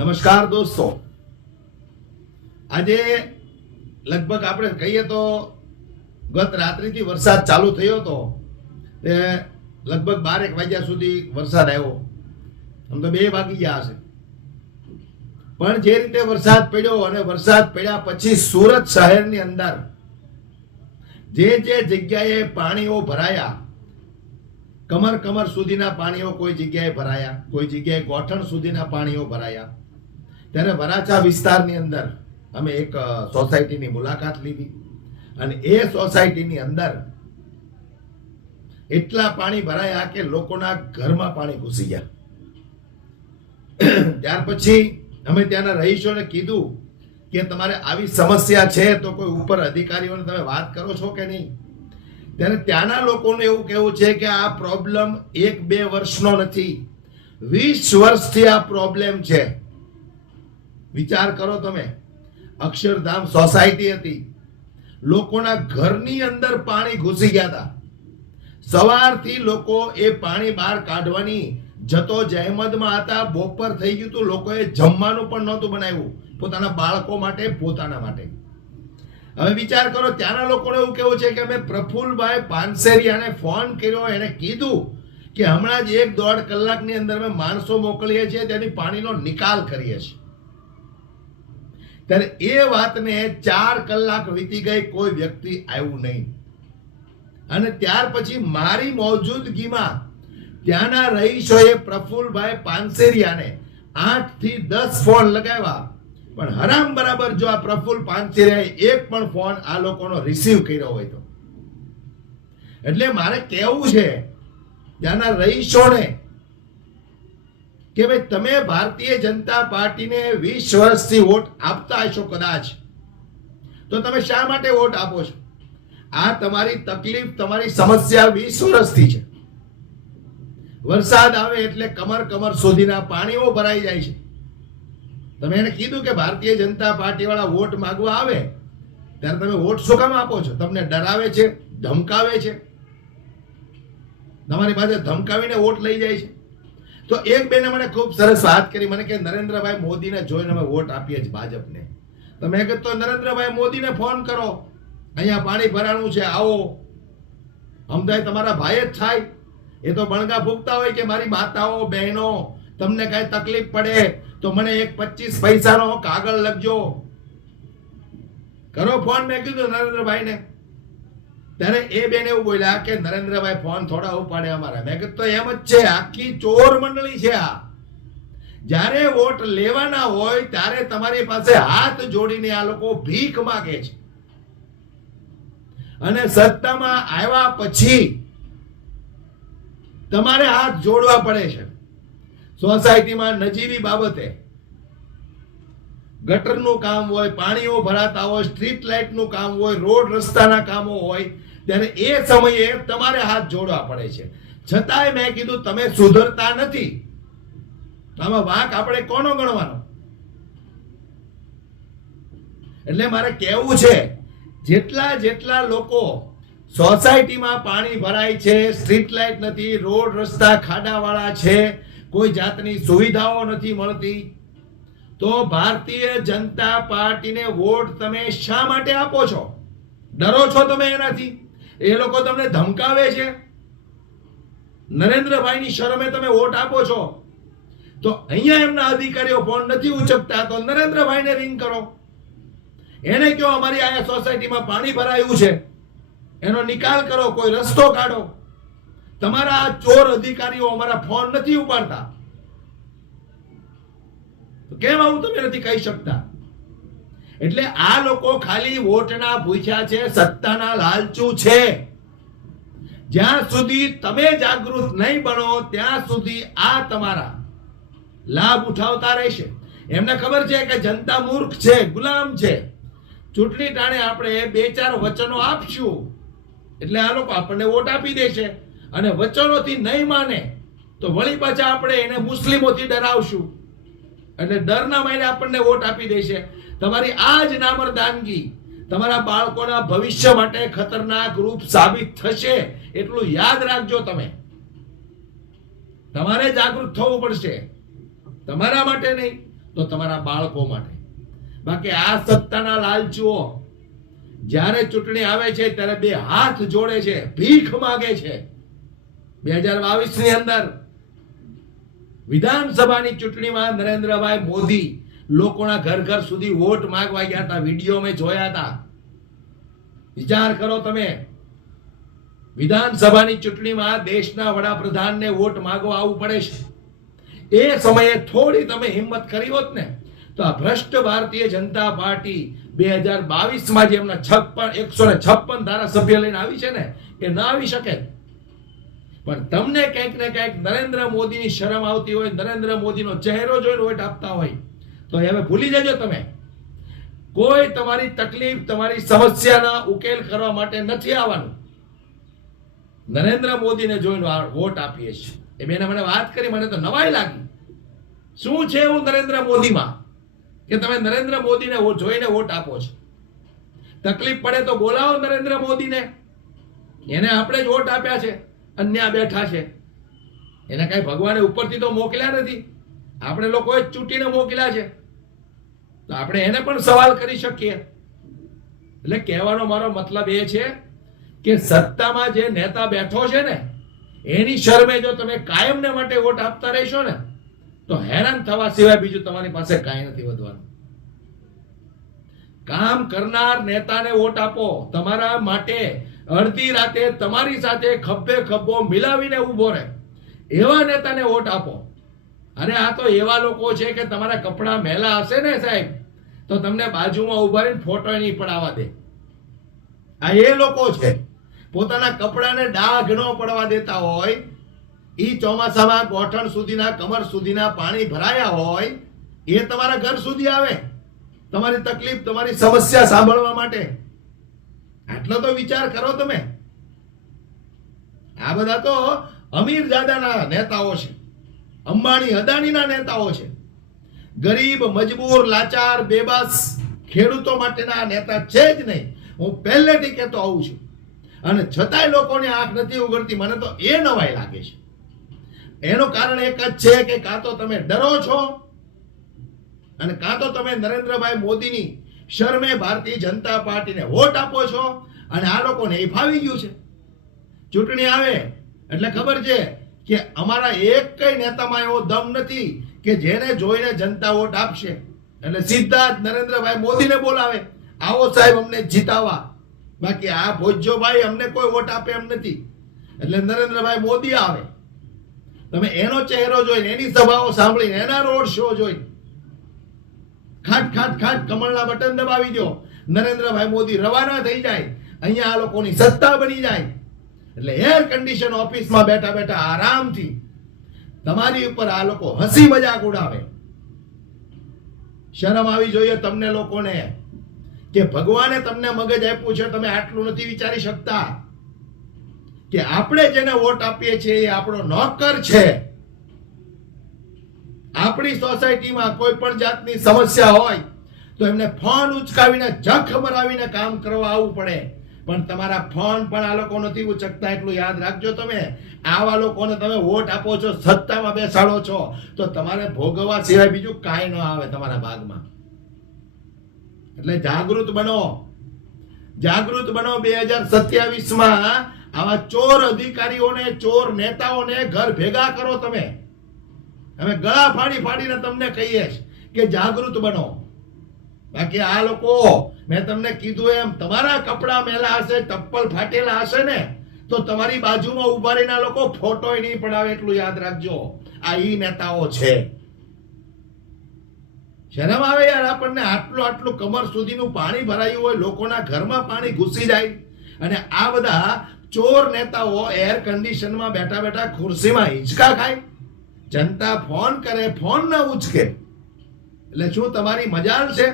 નમસ્કાર દોસ્તો. આજે લગભગ આપણે કહીએ તો ગત રાત્રિથી વરસાદ ચાલુ થયો હતો. તે લગભગ બારેક વાગ્યા સુધી વરસાદ આવ્યો. આમ તો બે વાગી ગયા હશે. પણ જે રીતે વરસાદ પડ્યો અને વરસાદ પડ્યા પછી સુરત શહેરની અંદર જે જે જગ્યાએ પાણીઓ ભરાયા, કમર કમર સુધીના પાણીઓ કોઈ જગ્યાએ ભરાયા, કોઈ જગ્યાએ ગોઠણ સુધીના પાણીઓ ભરાયા ત્યારે વરાછા વિસ્તારની અંદર અમે એક સોસાયટીની મુલાકાત લીધી. અને એ સોસાયટીની અંદર એટલા પાણી ભરાયા કે લોકોના ઘરમાં પાણી ઘૂસી ગયા. ત્યાર પછી અમે ત્યાંના રહીશોને કીધું કે તમારે આવી સમસ્યા છે તો કોઈ ઉપર અધિકારીઓને તમે વાત કરો છો કે નહીં? ત્યારે ત્યાંના લોકોનું એવું કહેવું છે કે આ પ્રોબ્લેમ એક બે વર્ષનો નથી. વીસ વર્ષથી આ પ્રોબ્લેમ છે. વિચાર કરો તમે. અક્ષરધામ સોસાયટી હતી. લોકોના ઘરની અંદર પાણી ઘૂસી ગયા હતા. સવારથી લોકો એ પાણી બહાર કાઢવાની જતો જહેમદમાં હતા. બપોર થઈ ગયું હતું લોકોએ જમવાનું પણ નહોતું બનાવ્યું. પોતાના બાળકો માટે, પોતાના માટે. હવે વિચાર કરો, ત્યાંના લોકોને એવું કેવું છે કે અમે પ્રફુલભાઈ પાનસેરિયાને ફોન કર્યો, એને કીધું કે હમણાં જ એક દોઢ કલાકની અંદર અમે માણસો મોકલીએ છીએ, તેની પાણીનો નિકાલ કરીએ છીએ. ત્યારે એ વાતને ચાર કલાક વીતી ગઈ, કોઈ વ્યક્તિ આવ્યું નહીં. અને ત્યાર પછી મારી મોજૂદગીમાં ત્યાંના રહીશોએ પ્રફુલભાઈ પાનસેરિયાને આઠથી દસ ફોન લગાવ્યા. પણ હરામ બરાબર જો આ પ્રફુલ પાનસેરિયાએ એક પણ ફોન આ લોકોનો રિસીવ કર્યો હોય તો. એટલે મારે કહેવું છે, ત્યાંના રહીશોને કે ભાઈ તમે ભારતીય જનતા પાર્ટીને વીસ વર્ષથી વોટ આપતા હશો કદાચ. તો તમે શા માટે વોટ આપો છો? આ તમારી તકલીફ તમારી સમસ્યા વીસ વર્ષથી છે. વરસાદ આવે એટલે કમર કમર સુધીના પાણીઓ ભરાઈ જાય છે. તમે એને કીધું કે ભારતીય જનતા પાર્ટી વાળા વોટ માગવા આવે ત્યારે તમે વોટ શું કામ આપો છો? તમને ડરાવે છે ધમકાવે છે. તમારી પાસે ધમકાવીને વોટ લઈ જાય છે. તો એક બેને મને ખૂબ સરસ વાત કરી. મને કે, નરેન્દ્રભાઈ મોદીને જોઈને અમે વોટ આપીએ છીએ ભાજપને. તો મેં કીધું, તો નરેન્દ્રભાઈ મોદીને ફોન કરો. અહીંયા પાણી ભરાણું છે, આવો. અમદાવાદ તમારા ભાઈ જ થાય. એ તો બણગા ભૂખતા હોય કે મારી માતાઓ, બહેનો, તમને કાંઈ તકલીફ પડે તો મને એક પચીસ પૈસાનો કાગળ લખજો. કરો ફોન, મેં કીધું નરેન્દ્રભાઈને. ત્યારે એ બેન એવું બોલ્યા કે, નરેન્દ્રભાઈ, ફોન થોડા ઉપાડે અમારા. મેં કીધું, તો એમ જ છે, આખી ચોર મંડળી છે આ. જ્યારે વોટ લેવાના હોય, ત્યારે તમારી પાસે હાથ જોડીને આ લોકો ભીખ માગે છે. અને સત્તામાં આવ્યા પછી તમારે હાથ જોડવા પડે છે. સોસાયટીમાં નજીવી બાબતે ગટરનું કામ હોય, પાણીઓ ભરાતા હોય, સ્ટ્રીટ લાઇટનું કામ હોય, રોડ રસ્તાના કામો હોય ત્યારે એ સમયે તમારે હાથ જોડવા પડે છે. છતાંય મેં કીધું, તમે સુધરતા નથી. આમાં વાંક આપણે કોનો ગણવાનો? એટલે મારે કહેવું છે, જેટલા જેટલા લોકો સોસાયટીમાં પાણી ભરાય છે, સ્ટ્રીટ લાઇટ નથી, રોડ રસ્તા ખાડાવાળા છે, કોઈ જાતની સુવિધાઓ નથી મળતી, તો ભારતીય જનતા પાર્ટીને વોટ તમે શા માટે આપો છો? ડરો છો તમે એનાથી? એ લોકો તમને ધમકાવે છે? નરેન્દ્રભાઈની શરમે તમે વોટ આપો છો? તો અહીંયા એમના અધિકારીઓ ફોન નથી ઉચકતા, તો નરેન્દ્રભાઈને રિંગ કરો. એને કહો અમારી આ સોસાયટીમાં પાણી ભરાયું છે? એનો નિકાલ કરો, કોઈ રસ્તો કાઢો. તમારા આ ચોર અધિકારીઓ અમારા ફોન નથી ઉપાડતા. કેમ આવું તમે નથી કહી શકતા? એટલે આ લોકો ખાલી વોટના ભૂખ્યા છે, સત્તાના લાલચુ છે. જ્યાં સુધી તમે જાગૃત નહીં બનો, ત્યાં સુધી આ તમારા લાભ ઉઠાવતા રહેશે. એમને ખબર છે કે જનતા મૂર્ખ છે, ગુલામ છે. ચૂંટણી ટાણે આપણે બે ચાર વચનો આપશું. એટલે આ લોકો આપણને વોટ આપી દેશે. અને વચનોથી નહીં માને, તો વળી પાછા આપણે એને મુસ્લિમોથી ડરાવશું. એટલે ડરના મારે આપણને વોટ આપી દેશે તમારી આ જ નામરદાનગી તમારા બાળકોના ભવિષ્ય માટે ખતરનાક રૂપ સાબિત થશે એટલું યાદ રાખજો તમે. તમારે જાગૃત થવું પડશે. તમારા માટે નહીં, તો તમારા બાળકો માટે. બાકી આ સત્તાના લાલચુઓ, જ્યારે ચૂંટણી આવે છે, ત્યારે બે હાથ જોડે છે, ભીખ માગે છે. બે હજાર બાવીસની અંદર વિધાનસભાની ચૂંટણીમાં નરેન્દ્રભાઈ મોદી લોકોના ઘર ઘર સુધી વોટ માગવા ગયા હતા, વીડિયો મેં જોયા હતા. વિચાર કરો તમે, વિધાનસભાની ચૂંટણીમાં દેશના વડાપ્રધાનને વોટ માંગવા આવવું પડે છે. એ સમયે થોડી તમે હિંમત કરી હોત ને, તો આ ભ્રષ્ટ ભારતીય જનતા પાર્ટી બે હજાર બાવીસમાં જે એમના છપ્પન, એકસો ને છપ્પન ધારાસભ્ય લઈને આવી છે ને, એ ના આવી શકે. પણ તમને કંઈક ને કંઈક નરેન્દ્ર મોદીની શરમ આવતી હોય, નરેન્દ્ર મોદીનો ચહેરો જોઈને વોટ આપતા હોય. તો હવે ભૂલી જજો તમે. કોઈ તમારી તકલીફ, તમારી સમસ્યાના ઉકેલ કરવા માટે નથી આવવાનું. નરેન્દ્ર મોદીને જોઈને વોટ આપીએ છીએ. એ બેને મને વાત કરી, મને તો નવાઈ લાગી. શું છે એવું નરેન્દ્ર મોદીમાં? કે તમે નરેન્દ્ર મોદીને જોઈને વોટ આપો છો. તકલીફ પડે તો બોલાવો નરેન્દ્ર મોદીને. એને આપણે જ વોટ આપ્યા છે. અન્ય બેઠા છે. એને કઈ ભગવાને ઉપરથી તો મોકલ્યા નથી. આપણે લોકોએ ચૂંટીને મોકલ્યા છે. તો આપણે એને પણ સવાલ કરી શકીએ. એટલે કહેવાનો મારો મતલબ એ છે કે સત્તામાં જે નેતા બેઠો છે ને, એની શરમે જો તમે કાયમને માટે વોટ આપતા રહેશો ને, તો હેરાન થવા સિવાય બીજું તમારી પાસે કાંઈ નથી વધવાનું. કામ કરનાર નેતાને વોટ આપો તમારા માટે અડધી રાતે તમારી સાથે ખભે ખભો મિલાવીને ઊભો રહે. એવા નેતાને વોટ આપો. અરે આ તો એવા લોકો છે કે તમારા કપડાં મેલા હશે ને સાહેબ? તો તમને બાજુમાં ઊભા રહીને ફોટો નહીં પડાવવા દે. આ એ લોકો છે. પોતાના કપડાને ડાઘ ન પડવા દેતા હોય. એ ચોમાસામાં ગોઠણ સુધીના, કમર સુધીના પાણી ભરાયા હોય, એ તમારા ઘર સુધી આવે. તમારી તકલીફ, તમારી સમસ્યા સાંભળવા માટે. આટલો તો વિચાર કરો તમે. આ બધા તો અમીર દાદાના નેતાઓ છે. અંબાણી અદાણીના નેતાઓ છે. ગરીબ, મજબૂર, લાચાર, બેબસ ખેડૂતો માટેના નેતા છે જ નહીં. હું પહેલેથી કહેતો આવું છું. અને છતાંય લોકોની આંખ નથી ઉગડતી, મને તો એ નવાઈ લાગે છે. એનું કારણ એક જ છે કે કાં તો તમે ડરો છો અને કાં તો તમે નરેન્દ્રભાઈ મોદીની શરમે ભારતીય જનતા પાર્ટીને વોટ આપો છો? અને આ લોકોને એ ફાવી ગયું છે. ચૂંટણી આવે, એટલે ખબર છે કે અમારા એક કઈ નેતામાં એવો દમ નથી કે જેને જોઈને જનતા વોટ આપશે. એટલે સીધા જ નરેન્દ્રભાઈ મોદીને બોલાવે. આવો સાહેબ અમને જીતાવા. બાકી આ ભોજ્યોભાઈ અમને કોઈ વોટ આપે એમ નથી. એટલે નરેન્દ્રભાઈ મોદી આવે. તમે એનો ચહેરો જોઈને, એની સભાઓ સાંભળીને, એના રોડ શો જોઈને ખાટ ખાટ ખાટ, કમળના બટન દબાવી દો. નરેન્દ્રભાઈ મોદી રવાના થઈ જાય. અહીંયા આ લોકોની સત્તા બની જાય. એટલે એર કન્ડિશન ઓફિસમાં બેઠા બેઠા આરામથી તમારી ઉપર આ લોકો હસી મજાક ઉડાવે. શરમ આવી જોઈએ તમને લોકોને કે ભગવાને તમને મગજ આપ્યું છે, તમે આટલું નથી વિચારી શકતા. કે આપણે જેને વોટ આપીએ છીએ એ આપણો નોકર છે. આપણી સોસાયટીમાં કોઈ પણ જાતની સમસ્યા હોય, તો એમને ફોન ઉચકાવીને, જખ મરાવીને કામ કરવા આવવું પડે. પણ તમારા ફોન પણ આ લોકો નથી ઉચકતા, એટલું યાદ રાખજો તમે. આવા લોકોને તમે વોટ આપો છો, સત્તામાં બેસાડો છો, તો તમારે ભોગવવા સિવાય બીજું કાંઈ ન આવે તમારા ભાગમાં. એટલે જાગૃત બનો. જાગૃત બનો બે હજાર સત્યાવીસમાં. આવા ચોર અધિકારીઓને, ચોર નેતાઓને ઘર ભેગા કરો તમે. અમે ગળા ફાડી ફાડીને તમને કહીએ કે જાગૃત બનો. બાકી આ લોકો, મેં તમને કીધું એમ, તમારા કપડા મેલા હશે, ચપ્પલ ફાટેલા હશે ને, તો તમારી બાજુમાં ઊભા રહીને લોકો ફોટોય નહીં પડાવે એટલું યાદ રાખજો. આ ઈ નેતાઓ છે. શરમ આવે યાર આપણને આટલું આટલું કમર સુધીનું પાણી ભરાયું હોય, લોકોના ઘરમાં પાણી ઘૂસી જાય. અને આ બધા ચોર નેતાઓ એર કન્ડિશનમાં બેઠા બેઠા ખુરશીમાં હિંચકા ખાય. જનતા ફોન કરે, ફોન ના ઉચકે. એટલે શું તમારી મજાલ છે?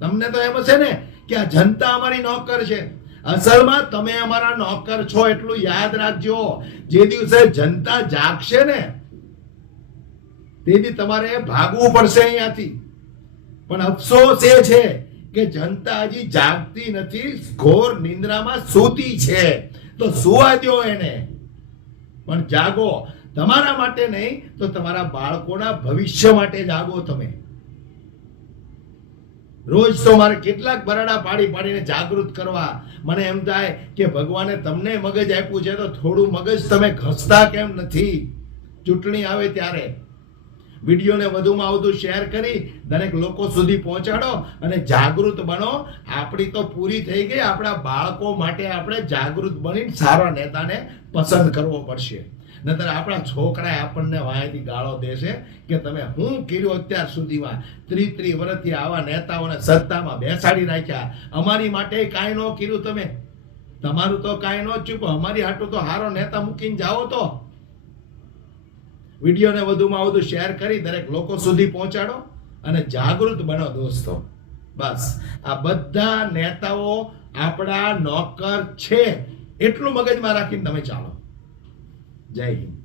તમને તો એમ હશે ને કે આ જનતા અમારી નોકર છે. અસલમાં તમે અમારા નોકર છો એટલું યાદ રાખજો. જે દિવસે જનતા જાગશે ને તેથી તમારે ભાગવું પડશે અહીંયાથી. પણ અફસોસ એ છે કે જનતા હજી જાગતી નથી, ઘોર નિંદ્રામાં સૂતી છે. તો સુવા દ્યો એને. પણ જાગો. તમારા માટે નહીં, તો તમારા બાળકોના ભવિષ્ય માટે જાગો તમે. રોજ તો મારે કેટલાક બરાડા પાડી પાડીને જાગૃત કરવા. મને એમ થાય કે ભગવાને તમને મગજ આપ્યું છે તો થોડું મગજ તમે ઘસતા કેમ નથી? ચૂંટણી આવે ત્યારે. વિડીયોને વધુમાં વધુ શેર કરી દરેક લોકો સુધી પહોંચાડો અને જાગૃત બનો. આપણી તો પૂરી થઈ ગઈ. આપણા બાળકો માટે આપણે જાગૃત બની સારા નેતાને પસંદ કરવો પડશે. નતર આપણા છોકરાએ આપણને વાંયથી ગાળો દેશે કે તમે હું કર્યું અત્યાર સુધીમાં? ત્રી ત્રી વર્ષથી આવા નેતાઓને સત્તામાં બેસાડી રાખ્યા. અમારી માટે કાંઈ ન કર્યું તમે. તમારું તો કાંઈ ન ચૂપ અમારી હાટું તો હારો નેતા મૂકીને જાઓ તો. વિડીયોને વધુમાં વધુ શેર કરી દરેક લોકો સુધી પહોંચાડો અને જાગૃત બનો દોસ્તો. બસ. આ બધા નેતાઓ આપણા નોકર છે. એટલું મગજમાં રાખીને તમે ચાલો. જય હિન્દ